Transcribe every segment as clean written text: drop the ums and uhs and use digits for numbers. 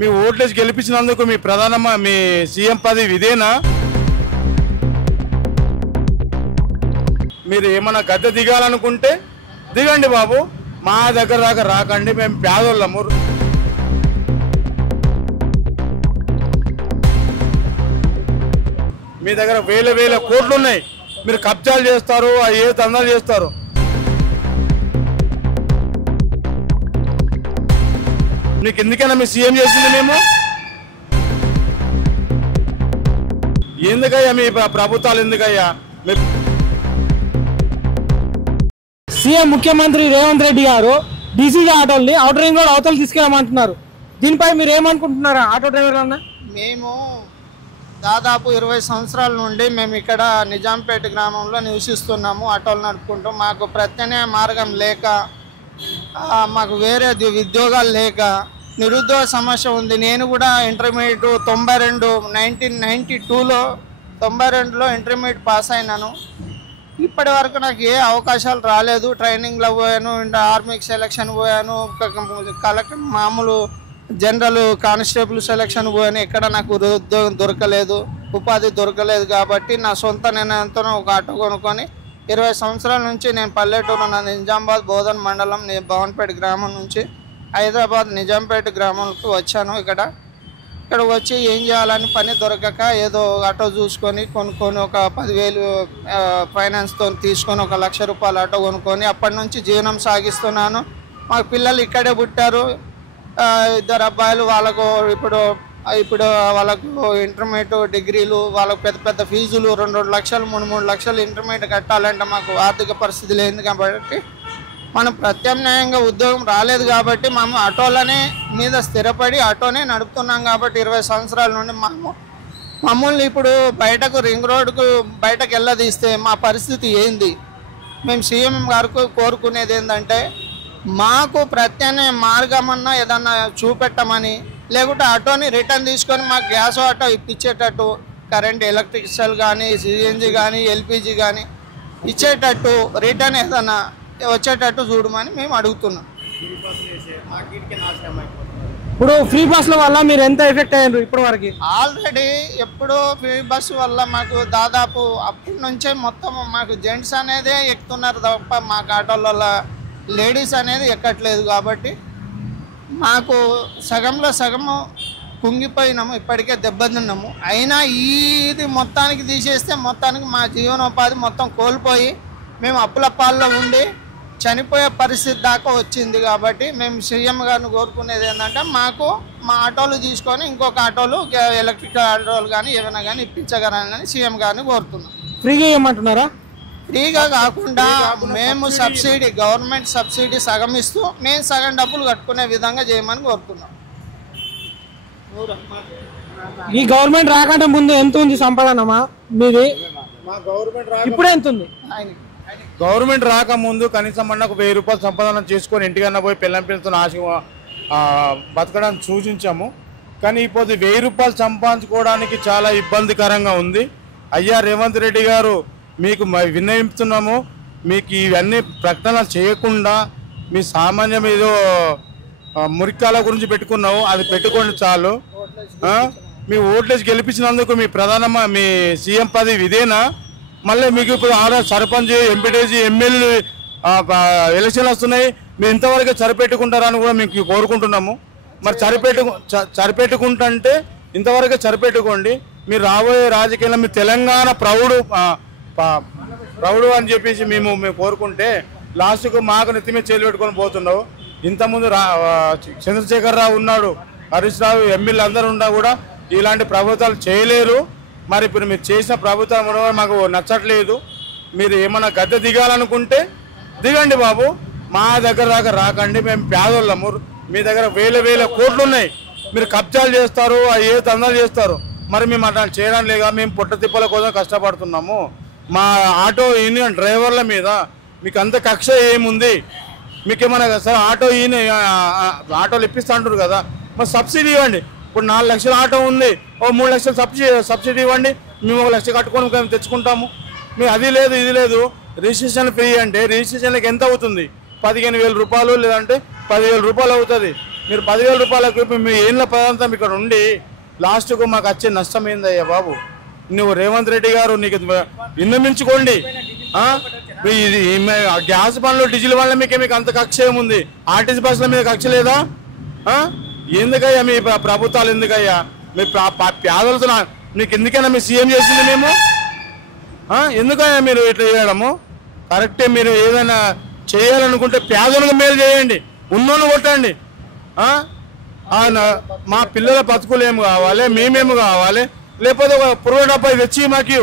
మీ ఓట్లేసి గెలిపించినందుకు మీ మీ సీఎం పదవి ఇదేనా? మీరు ఏమన్నా గద్దె దిగాలనుకుంటే దిగండి బాబు, మా దగ్గర దాకా రాకండి, మేము పేదోళ్ళము. మీ దగ్గర వేల వేల కోట్లు ఉన్నాయి, మీరు కబ్జాలు చేస్తారు, ఏ దందాలు చేస్తారు. నీకు ఎందుకైనా మీ సీఎం చేసింది మేము? ఎందుకయ్యా మీ ప్రభుత్వాలు ఎందుకయ్యా? సీఎం ముఖ్యమంత్రి రేవంత్ రెడ్డి గారు డీసీజీ ఆటోల్ని అవుటర్ రింగ్ రోడ్ అవతలు తీసుకెళ్ళమంటున్నారు. దీనిపై మీరు ఏమనుకుంటున్నారా ఆటో డ్రైవర్లన్నా? మేము దాదాపు 20 సంవత్సరాల నుండి మేము ఇక్కడ నిజాంపేట గ్రామంలో నివసిస్తున్నాము. ఆటోలు నడుపుకుంటూ మాకు ప్రత్యామ్నాయ మార్గం లేక, మాకు వేరే ఉద్యోగాలు లేక నిరుద్యోగ సమస్య ఉంది. నేను కూడా ఇంటర్మీడియట్ 1992లో ఇంటర్మీడియట్ పాస్ అయినాను. ఇప్పటి వరకు నాకు ఏ అవకాశాలు రాలేదు. ట్రైనింగ్లో పోయాను, ఆర్మీకి సెలక్షన్ పోయాను, కలెక్టర్ మామూలు జనరల్ కానిస్టేబుల్ సెలక్షన్ పోయాను. ఎక్కడ నాకు ఉద్యోగం దొరకలేదు, ఉపాధి దొరకలేదు. కాబట్టి నా సొంత నిర్ణయంతో ఒక ఆటో కొనుక్కొని 20 సంవత్సరాల నుంచి నేను పల్లెటూరు నిజామాబాద్ బోధన్ మండలం భవన్పేట గ్రామం నుంచి హైదరాబాద్ నిజాంపేట గ్రామంకి వచ్చాను. ఇక్కడ వచ్చి ఏం చేయాలని పని దొరకక ఏదో ఆటో చూసుకొని కొనుక్కొని ఒక 10,000 ఫైనాన్స్తో తీసుకొని 1,00,000 రూపాయల ఆటో కొనుక్కొని అప్పటి నుంచి జీవనం సాగిస్తున్నాను. మా పిల్లలు ఇక్కడే పుట్టారు, 2 అబ్బాయిలు. వాళ్ళకు ఇప్పుడు వాళ్ళకు ఇంటర్మీడియట్ డిగ్రీలు, వాళ్ళకు పెద్ద పెద్ద ఫీజులు 2 లక్షలు 3 లక్షలు ఇంటర్మీడియట్ కట్టాలంటే మాకు ఆర్థిక పరిస్థితి లేదు. కాబట్టి మనం ప్రత్యామ్నాయంగా ఉద్యోగం రాలేదు కాబట్టి మేము ఆటోలనే మీద స్థిరపడి ఆటోనే నడుపుతున్నాం. కాబట్టి 20 సంవత్సరాల నుండి మమ్మల్ని ఇప్పుడు బయటకు రింగ్ రోడ్కు బయటకు వెళ్ళదీస్తే మా పరిస్థితి ఏంది? మేము సీఎం గారికి కోరుకునేది ఏంటంటే మాకు ప్రత్యామ్నాయ మార్గం అన్నా ఏదన్నా చూపెట్టమని, లేకుంటే ఆటోని రిటర్న్ తీసుకొని మాకు గ్యాస్ ఆటో ఇప్పించేటట్టు, కరెంట్ ఎలక్ట్రికల్ కానీ సిఎన్జి కానీ ఎల్పిజి కానీ ఇచ్చేటట్టు రిటర్న్ ఏదన్నా వచ్చేటట్టు చూడమని మేము అడుగుతున్నాం. ఇప్పుడు ఫ్రీ బస్సుల వల్ల మీరు ఎంత ఎఫెక్ట్ అయ్యారు ఇప్పటి వరకు? ఆల్రెడీ ఎప్పుడో ఫ్రీ బస్సు వల్ల మాకు దాదాపు అప్పటి నుంచే మొత్తం మాకు జెంట్స్ అనేదే ఎక్కుతున్నారు తప్ప మాకు ఆటోల లేడీస్ అనేది ఎక్కట్లేదు. కాబట్టి మాకు సగంలో సగము కుంగిపోయినాము, ఇప్పటికే దెబ్బతిన్నాము. అయినా ఇది మొత్తానికి తీసేస్తే మొత్తానికి మా జీవనోపాధి మొత్తం కోల్పోయి మేము అప్పుల పాల్లో ఉండి చనిపోయే పరిస్థితి దాకా వచ్చింది. కాబట్టి మేము సీఎం గారిని కోరుకునేది ఏంటంటే మాకు మా ఆటోలు తీసుకొని ఇంకొక ఆటోలు ఎలక్ట్రికల్ ఆటోలు కానీ ఏమైనా కానీ ఇప్పించగలని సీఎం గారిని కోరుతున్నాం. ఫ్రీగా ఏమంటున్నారా? ఫ్రీగా కాకుండా మేము సబ్సిడీ, గవర్నమెంట్ సబ్సిడీ సగం ఇస్తూ మేము సగం డబ్బులు కట్టుకునే విధంగా చేయమని కోరుతున్నాం. ఈ గవర్నమెంట్ రాకంటే ముందు ఎంత ఉంది సంపాదనమా మీది? ఇప్పుడు ఎంత ఉంది? గవర్నమెంట్ రాకముందు కనీసం మనకు 1000 రూపాయలు సంపాదన చేసుకొని ఇంటికన్నా పోయి పిల్లలతో ఆశ బతకడానికి సూచించాము. కానీ ఇప్పుడు 1000 రూపాయలు సంపాదించుకోవడానికి చాలా ఇబ్బందికరంగా ఉంది. అయ్యా రేవంత్ రెడ్డి గారు, మీకు విన్నవిస్తున్నాము, మీకు ఇవన్నీ ప్రకటనలు చేయకుండా మీ సామాన్యం ఏదో మురికాల గురించి పెట్టుకున్నావు, అది పెట్టుకోండి చాలు. మీ ఓట్లేసి గెలిపించినందుకు మీ సీఎం పదవి ఇదేనా? మళ్ళీ మీకు ఇప్పుడు సర్పంచ్, ఎంపీటీసీ, ఎమ్మెల్యే ఎలక్షన్లు వస్తున్నాయి, మీరు ఇంతవరకు సరిపెట్టుకుంటారని కూడా మీకు కోరుకుంటున్నాము. మరి సరిపెట్టుకుంటే ఇంతవరకు సరిపెట్టుకోండి. మీరు రాబోయే రాజకీయాల్లో మీ తెలంగాణ ప్రౌఢు అని చెప్పేసి మేము కోరుకుంటే లాస్ట్కు మాకు నెత్తి మీద చేలు పెట్టుకొని పోతున్నావు. ఇంతకుముందు చంద్రశేఖరరావు ఉన్నాడు, హరీష్ రావు, ఎమ్మెల్యే అందరూ ఉన్నా కూడా ఇలాంటి ప్రభుత్వాలు చేయలేరు. మరి ఇప్పుడు మీరు చేసిన ప్రభుత్వం మాకు నచ్చట్లేదు. మీరు ఏమన్నా గద్దె దిగాలనుకుంటే దిగండి బాబు, మా దగ్గర దాకా రాకండి, మేము పేదోళ్ళము. మీ దగ్గర వేల వేల కోట్లు ఉన్నాయి, మీరు కబ్జాలు చేస్తారు, ఏ దందాలు చేస్తారు. మరి మేము అట్లా చేయడం లేక మేము పుట్ట తిప్పల కోసం కష్టపడుతున్నాము. మా ఆటో యూనియన్ డ్రైవర్ల మీద మీకు అంత కక్ష ఏముంది? మీకేమన్నా సార్ ఆటోలు ఇప్పిస్తా అంటారు కదా, మరి సబ్సిడీ ఇవ్వండి. ఇప్పుడు 4 లక్షల ఆటో ఉంది, 3 లక్షలు సబ్సిడీ ఇవ్వండి, మేము 1 లక్ష కట్టుకొని మేము తెచ్చుకుంటాము. మీరు అది లేదు ఇది లేదు, రిజిస్ట్రేషన్ ఫ్రీ అంటే రిజిస్ట్రేషన్కి ఎంత అవుతుంది? 15,000 రూపాయలు లేదంటే 10,000 రూపాయలు అవుతుంది. మీరు 10,000 రూపాయలకు మీ ఏళ్ళ పదాంతం ఇక్కడ ఉండి లాస్ట్కు మాకు వచ్చే నష్టం ఏందయ్యా బాబు? నువ్వు రేవంత్ రెడ్డి గారు నీకు విన్నమించుకోండి. ఇది గ్యాస్ బండ్లు డీజిల్ వల్ల మీకు అంత కక్ష ఏముంది? ఆర్టీసీ బస్సుల మీద కక్ష లేదా? ఎందుకయ్యా మీ ప్రభుత్వాలు ఎందుకయ్యా? మీ పేదలతో మీకు ఎందుకైనా మీ సీఎం చేసింది మేము? ఎందుకయ్యా మీరు ఇట్లా చేయడము? కరెక్టే. మీరు ఏదైనా చేయాలనుకుంటే పేదలకు మేలు చేయండి, ఉన్నోళ్ళు కొట్టండి. మా పిల్లల బతుకులు ఏమి కావాలి, మేమేమి కావాలి? లేకపోతే ఒక పురుగు డబ్బా తెచ్చి మాకు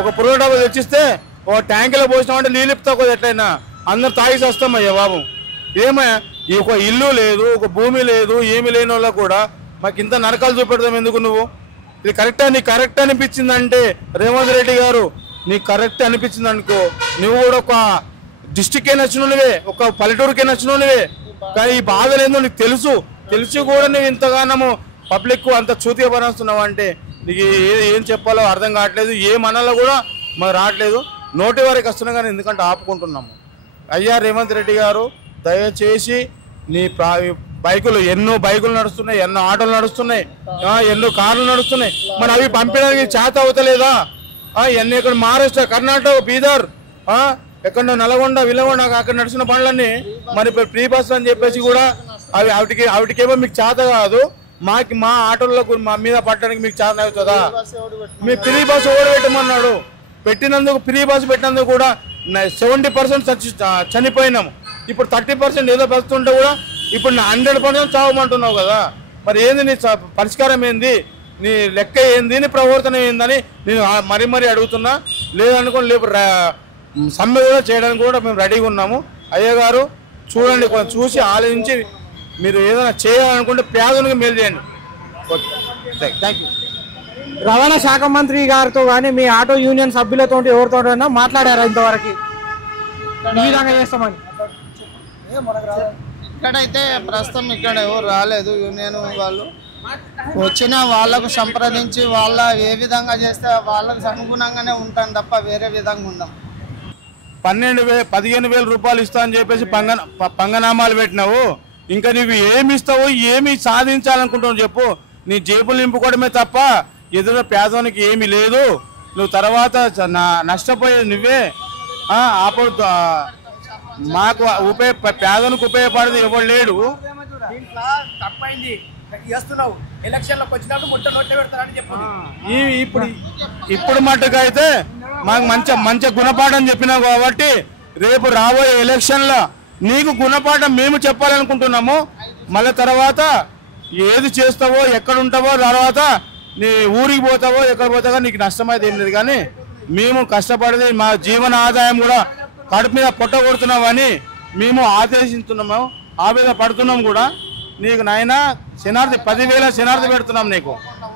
ఒక పురుగు డబ్బా తెచ్చిస్తే ఒక ట్యాంకులో పోసినామంటే నీళ్ళు తక్కువ ఎట్లయినా అందరు తాగి వస్తామయ్యా బాబు. ఏమయ్యా ఈ ఒక ఇల్లు లేదు, ఒక భూమి లేదు, ఏమి లేని వాళ్ళకు కూడా మాకు ఇంత నరకాలు చూపెడతాం ఎందుకు? నువ్వు ఇది నీకు కరెక్ట్ అనిపించిందంటే రేవంత్ రెడ్డి గారు నీకు కరెక్ట్ అనిపించింది అనుకో, నువ్వు కూడా ఒక డిస్టిక్కే నచ్చినవే, ఒక పల్లెటూరుకే నచ్చినవే. కానీ ఈ బాధలు ఏందో నీకు తెలిసి కూడా నువ్వు ఇంతగానము పబ్లిక్ అంత చూతిగా పనిస్తున్నావు అంటే నీకు ఏం చెప్పాలో అర్థం కావట్లేదు. ఏమనాలో కూడా మాకు రావట్లేదు. నోటి వారికి వస్తున్నాం కానీ ఎందుకంటే ఆపుకుంటున్నాము. అయ్యా రేవంత్ రెడ్డి గారు దయచేసి నీ ఎన్నో బైకులు నడుస్తున్నాయి, ఎన్నో ఆటోలు నడుస్తున్నాయి, ఎన్నో కార్లు నడుస్తున్నాయి. మరి అవి పంపించడానికి చేత అవుతలేదా? ఇవన్నీ ఇక్కడ మహారాష్ట్ర, కర్ణాటక, బీదర్, ఎక్కడో నల్గొండ, విలగొండ అక్కడ నడుస్తున్న పనులన్నీ మరి ఫ్రీ బస్ అని చెప్పేసి కూడా వాటికేమో మీకు చేత కాదు. మా ఆటోలకు మా మీద పట్టడానికి మీకు చేత అవుతుందా? మీ ఫ్రీ బస్ ఓడబెట్టమన్నాడు. పెట్టినందుకు ఫ్రీ బస్ పెట్టినందుకు కూడా 70% చనిపోయినాము. ఇప్పుడు 30% ఏదో బస్తుంటే కూడా ఇప్పుడు 100% చావమంటున్నావు కదా. మరి ఏంది నీ పరిష్కారం ఏంది? నీ లెక్క ఏంది? నీ ప్రవర్తన ఏందని నేను మరీ అడుగుతున్నా. లేదనుకోండి, లేపు సమ్మె కూడా చేయడానికి కూడా మేము రెడీగా ఉన్నాము. అయ్య గారు చూడండి, కొంచెం చూసి ఆలోచించి మీరు ఏదైనా చేయాలనుకుంటే పేదలకు మేలు చేయండి. Okay, thank you. రవాణా శాఖ మంత్రి గారితో కానీ మీ ఆటో యూనియన్ సభ్యులతో ఎవరితో మాట్లాడారా ఇంతవరకు ఈ విధంగా చేస్తామని? ఇక్కడైతే ప్రస్తుతం ఇక్కడ ఎవరు రాలేదు. యూనియన్ వాళ్ళు వచ్చిన వాళ్ళకు సంప్రదించి వాళ్ళ ఏ విధంగా చేస్తే వాళ్ళకి అనుగుణంగానే ఉంటాం తప్ప వేరే విధంగా ఉందాం. 15,000 రూపాయలు ఇస్తా అని చెప్పేసి పంగనామాలు పెట్టినావు. ఇంకా నువ్వు ఏమి ఇస్తావో, ఏమి సాధించాలనుకుంటావు చెప్పు. నీ జేబులు నింపుకోవడమే తప్ప ఎదురు పేదవానికి ఏమీ లేదు. నువ్వు తర్వాత నష్టపోయేది నువ్వే. అప్పుడు మాకు పేదలకు ఉపయోగపడేది ఎవరు లేడు. ఇప్పుడు మట్టుకు అయితే మాకు మంచి గుణపాఠం చెప్పినావు కాబట్టి రేపు రాబోయే ఎలక్షన్లో నీకు గుణపాఠం మేము చెప్పాలనుకుంటున్నాము. మళ్ళీ తర్వాత ఏది చేస్తావో, ఎక్కడ ఉంటావో, తర్వాత నీ ఊరికి పోతావో, ఎక్కడ పోతావో నీకు నష్టమైతే ఏం లేదు. కానీ మేము కష్టపడేది మా జీవన ఆదాయం కూడా కడుపు మీద పొట్ట కొడుతున్నామని మేము ఆదేశిస్తున్నాము, ఆవేదన పడుతున్నాం కూడా. నీకు నాయన శనార్థి 10,000 శనార్థి పెడుతున్నాం నీకు.